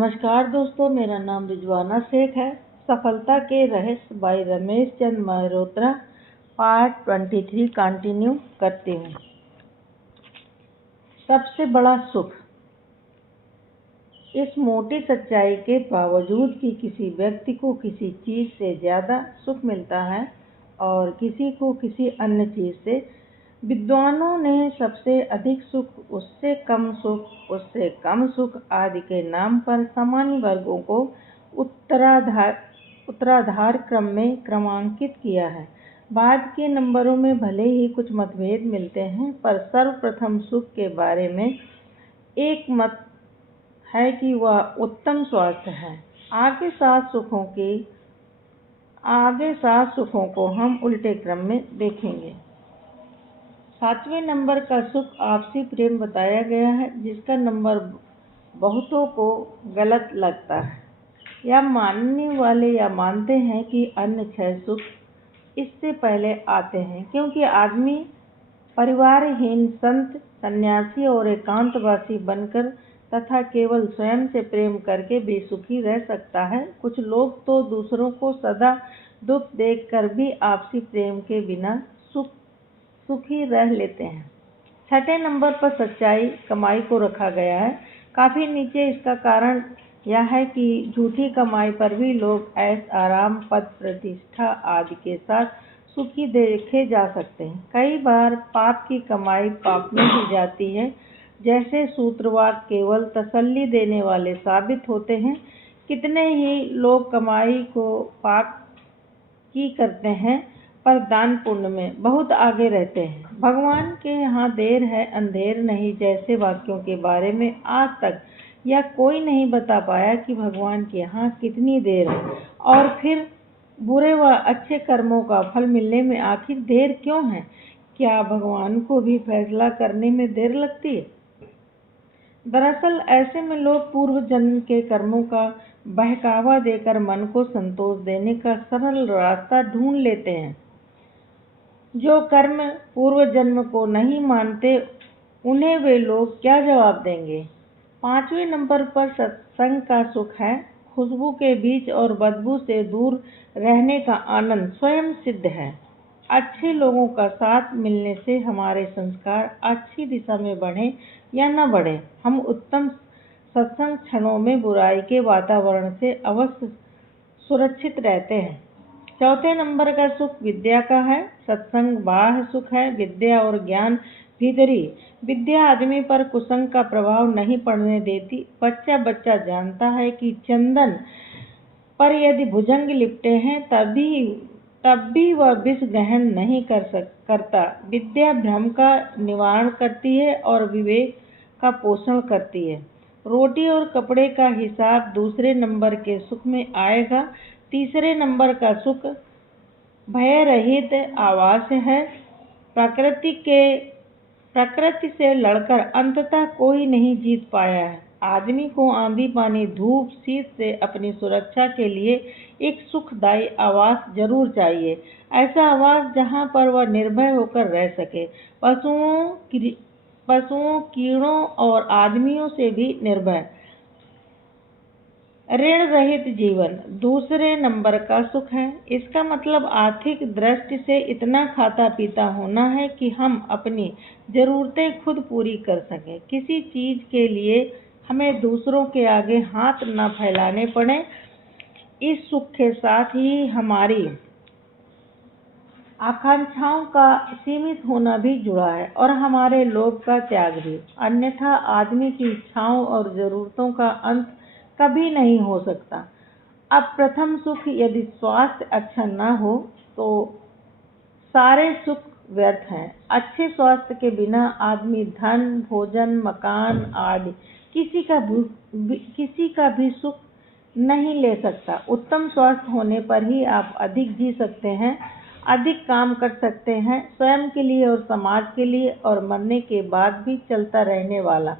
नमस्कार दोस्तों, मेरा नाम रिजवाना शेख है। सफलता के रहस्य bye Ramesh Chandra Malhotra part 23 continue करती हूँ। सबसे बड़ा सुख। इस मोटी सच्चाई के बावजूद कि किसी व्यक्ति को किसी चीज़ से ज़्यादा सुख मिलता है और किसी को किसी अन्य चीज़ से, विद्वानों ने सबसे अधिक सुख, उससे कम सुख, उससे कम सुख आदि के नाम पर सामान्य वर्गों को उत्तराधार क्रम में क्रमांकित किया है। बाद के नंबरों में भले ही कुछ मतभेद मिलते हैं, पर सर्वप्रथम सुख के बारे में एक मत है कि वह उत्तम स्वास्थ्य है। आगे सात सुखों को हम उल्टे क्रम में देखेंगे। 7वें नंबर का सुख आपसी प्रेम बताया गया है, जिसका नंबर बहुतों को गलत लगता है। या मानने वाले मानते हैं कि अन्य 6 सुख इससे पहले आते हैं, क्योंकि आदमी परिवारहीन, संत, सन्यासी और एकांतवासी बनकर तथा केवल स्वयं से प्रेम करके भी सुखी रह सकता है। कुछ लोग तो दूसरों को सदा दुख देखकर भी आपसी प्रेम के बिना सुखी रह लेते हैं। 6ठे नंबर पर सच्चाई कमाई को रखा गया है, काफ़ी नीचे। इसका कारण यह है कि झूठी कमाई पर भी लोग ऐश आराम, पद प्रतिष्ठा आदि के साथ सुखी देखे जा सकते हैं। कई बार पाप की कमाई पाप में ही जाती है, जैसे सूत्रवाद केवल तसल्ली देने वाले साबित होते हैं। कितने ही लोग कमाई को पाप की करते हैं, पर दान पुण्य में बहुत आगे रहते हैं। भगवान के यहाँ देर है अंधेर नहीं जैसे वाक्यों के बारे में आज तक यह कोई नहीं बता पाया कि भगवान के यहाँ कितनी देर है, और फिर बुरे व अच्छे कर्मों का फल मिलने में आखिर देर क्यों है। क्या भगवान को भी फैसला करने में देर लगती है? दरअसल ऐसे में लोग पूर्व जन्म के कर्मों का बहकावा देकर मन को संतोष देने का सरल रास्ता ढूंढ लेते हैं। जो कर्म पूर्व जन्म को नहीं मानते, उन्हें वे लोग क्या जवाब देंगे। 5वें नंबर पर सत्संग का सुख है। खुशबू के बीच और बदबू से दूर रहने का आनंद स्वयं सिद्ध है। अच्छे लोगों का साथ मिलने से हमारे संस्कार अच्छी दिशा में बढ़े या न बढ़े, हम उत्तम सत्संग क्षणों में बुराई के वातावरण से अवश्य सुरक्षित रहते हैं। 4थे नंबर का सुख विद्या का है। सत्संग बाह्य सुख है, विद्या और ज्ञान भीतरी। विद्या आदमी पर कुसंग का प्रभाव नहीं पड़ने देती। बच्चा जानता है कि चंदन पर यदि भुजंग लिपटे हैं तब भी वह विष गहन नहीं करता। विद्या भ्रम का निवारण करती है और विवेक का पोषण करती है। रोटी और कपड़े का हिसाब दूसरे नंबर के सुख में आएगा। तीसरे नंबर का सुख भय रहित आवास है। प्रकृति से लड़कर अंततः कोई नहीं जीत पाया है। आदमी को आंधी पानी, धूप, शीत से अपनी सुरक्षा के लिए एक सुखदायी आवास जरूर चाहिए। ऐसा आवास जहाँ पर वह निर्भय होकर रह सके, पशुओं, कीड़ों और आदमियों से भी निर्भय। ऋण रहित जीवन दूसरे नंबर का सुख है। इसका मतलब आर्थिक दृष्टि से इतना खाता पीता होना है कि हम अपनी जरूरतें खुद पूरी कर सकें। किसी चीज के लिए हमें दूसरों के आगे हाथ न फैलाने पड़े। इस सुख के साथ ही हमारी आकांक्षाओं का सीमित होना भी जुड़ा है और हमारे लोभ का त्याग भी। अन्यथा आदमी की इच्छाओं और जरूरतों का अंत कभी नहीं हो सकता। अब प्रथम सुख, यदि स्वास्थ्य अच्छा न हो तो सारे सुख व्यर्थ हैं। अच्छे स्वास्थ्य के बिना आदमी धन, भोजन, मकान आदि किसी का भी सुख नहीं ले सकता। उत्तम स्वास्थ्य होने पर ही आप अधिक जी सकते हैं, अधिक काम कर सकते हैं, स्वयं के लिए और समाज के लिए, और मरने के बाद भी चलता रहने वाला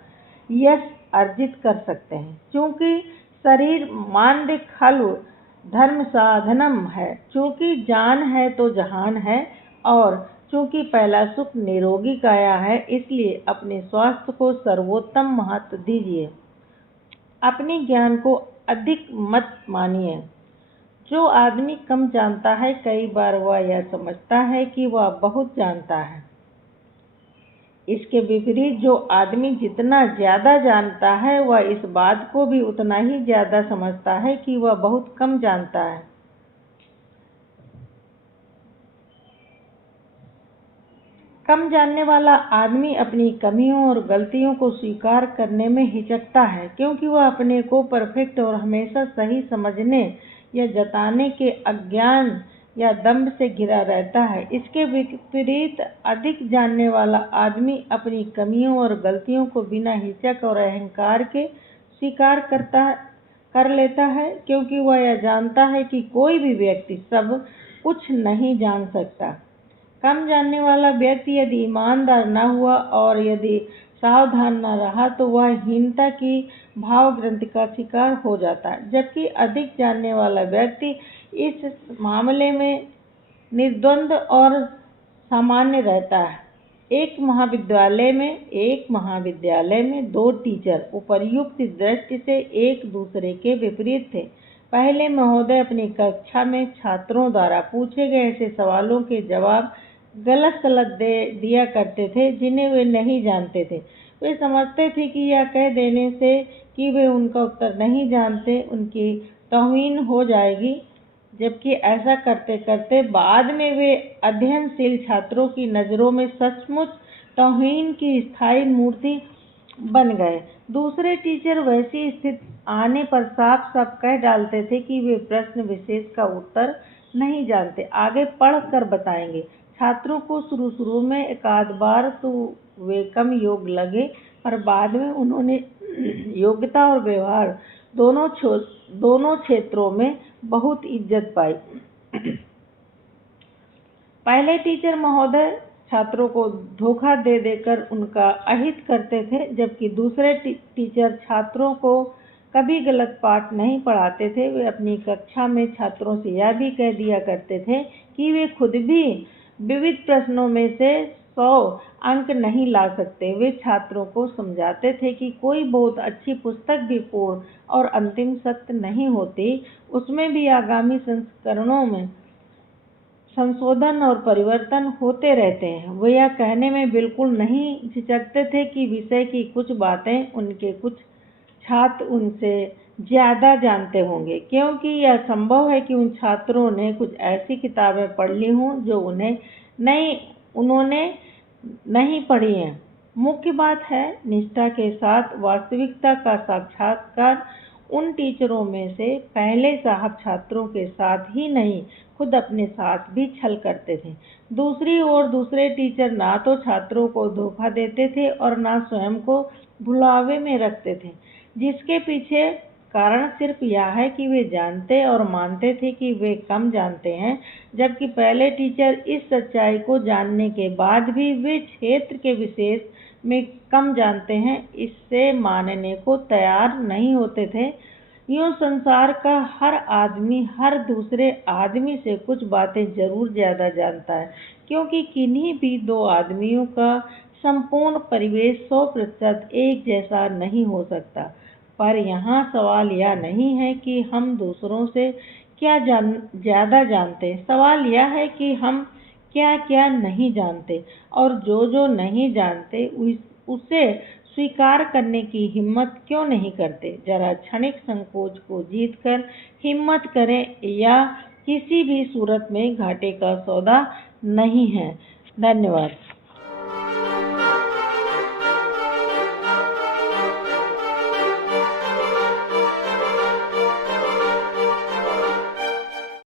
यश अर्जित कर सकते हैं। क्योंकि शरीर मांद्य खलु धर्म साधनम है। चूंकि जान है तो जहान है, और चूंकि पहला सुख निरोगी काया है, इसलिए अपने स्वास्थ्य को सर्वोत्तम महत्व दीजिए। अपने ज्ञान को अधिक मत मानिए। जो आदमी कम जानता है, कई बार वह यह समझता है कि वह बहुत जानता है। इसके विपरीत जो आदमी जितना ज़्यादा जानता है, वह इस बात को भी उतना ही ज़्यादा समझता है कि वह बहुत कम जानता है। कम जानने वाला आदमी अपनी कमियों और गलतियों को स्वीकार करने में हिचकता है, क्योंकि वह अपने को परफेक्ट और हमेशा सही समझने या जताने के अज्ञान या दंभ से घिरा रहता है। इसके विपरीत अधिक जानने वाला आदमी अपनी कमियों और गलतियों को बिना हिचक और अहंकार के स्वीकार कर लेता है, क्योंकि वह यह जानता है कि कोई भी व्यक्ति सब कुछ नहीं जान सकता। कम जानने वाला व्यक्ति यदि ईमानदार न हुआ और यदि सावधान न रहा तो वह हीनता की भाव ग्रंथि का शिकार हो जाता है, जबकि अधिक जानने वाला व्यक्ति इस मामले में निर्द्वंद और सामान्य रहता है। एक महाविद्यालय में दो टीचर उपर्युक्त दृष्टि से एक दूसरे के विपरीत थे। पहले महोदय अपनी कक्षा में छात्रों द्वारा पूछे गए ऐसे सवालों के जवाब गलत दिया करते थे जिन्हें वे नहीं जानते थे। वे समझते थे कि यह कह देने से कि वे उनका उत्तर नहीं जानते उनकी तौहीन हो जाएगी, जबकि ऐसा करते करते बाद में वे अध्ययनशील छात्रों की नज़रों में सचमुच तौहीन की स्थायी मूर्ति बन गए। दूसरे टीचर वैसी स्थिति आने पर साफ साफ कह डालते थे कि वे प्रश्न विशेष का उत्तर नहीं जानते, आगे पढ़ कर बताएंगे। छात्रों को शुरू में एकाध बार तो वे कम योग्य लगे, पर बाद में उन्होंने योग्यता और व्यवहार दोनों क्षेत्रों में बहुत इज्जत पाई। पहले टीचर महोदय छात्रों को धोखा दे देकर उनका अहित करते थे, जबकि दूसरे टीचर छात्रों को कभी गलत पाठ नहीं पढ़ाते थे। वे अपनी कक्षा में छात्रों से यह भी कह दिया करते थे कि वे खुद भी विविध प्रश्नों में से 100 अंक नहीं ला सकते। वे छात्रों को समझाते थे कि कोई बहुत अच्छी पुस्तक भी पूर्ण और अंतिम सत्य नहीं होती, उसमें भी आगामी संस्करणों में संशोधन और परिवर्तन होते रहते हैं। वे यह कहने में बिल्कुल नहीं झिझकते थे कि विषय की कुछ बातें उनके कुछ छात्र उनसे ज़्यादा जानते होंगे, क्योंकि यह संभव है कि उन छात्रों ने कुछ ऐसी किताबें पढ़ ली हों जो उन्होंने नहीं पढ़ी हैं। मुख्य बात है निष्ठा के साथ वास्तविकता का साक्षात्कार। उन टीचरों में से पहले साहब छात्रों के साथ ही नहीं, खुद अपने साथ भी छल करते थे। दूसरी ओर दूसरे टीचर ना तो छात्रों को धोखा देते थे और ना स्वयं को भुलावे में रखते थे, जिसके पीछे कारण सिर्फ यह है कि वे जानते और मानते थे कि वे कम जानते हैं, जबकि पहले टीचर इस सच्चाई को जानने के बाद भी वे क्षेत्र के विशेष में कम जानते हैं, इससे मानने को तैयार नहीं होते थे। यूँ संसार का हर आदमी हर दूसरे आदमी से कुछ बातें जरूर ज़्यादा जानता है, क्योंकि किन्हीं भी दो आदमियों का संपूर्ण परिवेश 100% एक जैसा नहीं हो सकता। पर यहाँ सवाल यह नहीं है कि हम दूसरों से क्या ज़्यादा जानते, सवाल यह है कि हम क्या क्या नहीं जानते, और जो नहीं जानते उसे स्वीकार करने की हिम्मत क्यों नहीं करते। जरा क्षणिक संकोच को जीतकर हिम्मत करें, या किसी भी सूरत में घाटे का सौदा नहीं है। धन्यवाद।